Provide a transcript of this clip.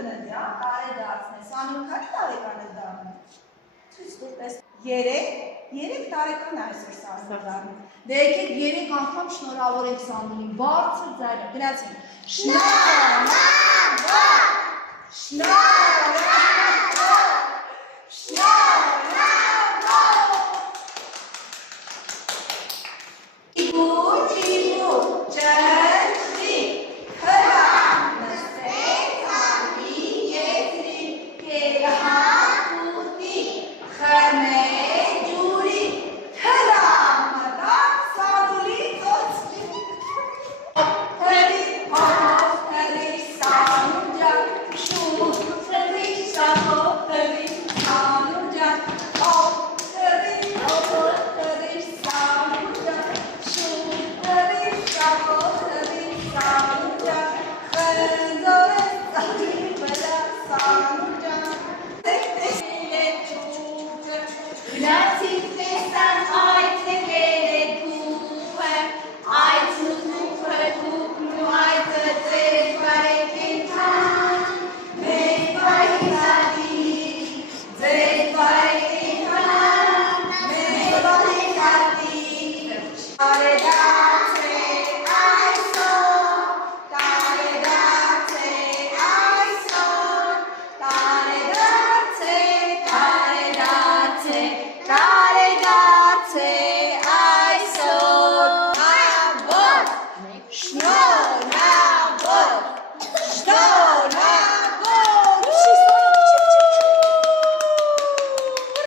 կննդի, տարեդարձն ես, անում քանի տարեկան ես դառնում։ Ցույց տուր պես 3 տարեկան է այսօր Սամվելը դառնում։ Դե եկեք 3 անգամ շնորհավորենք Սամվելին, բարձր ձայնով, գնացինք։ Շնորհավոր։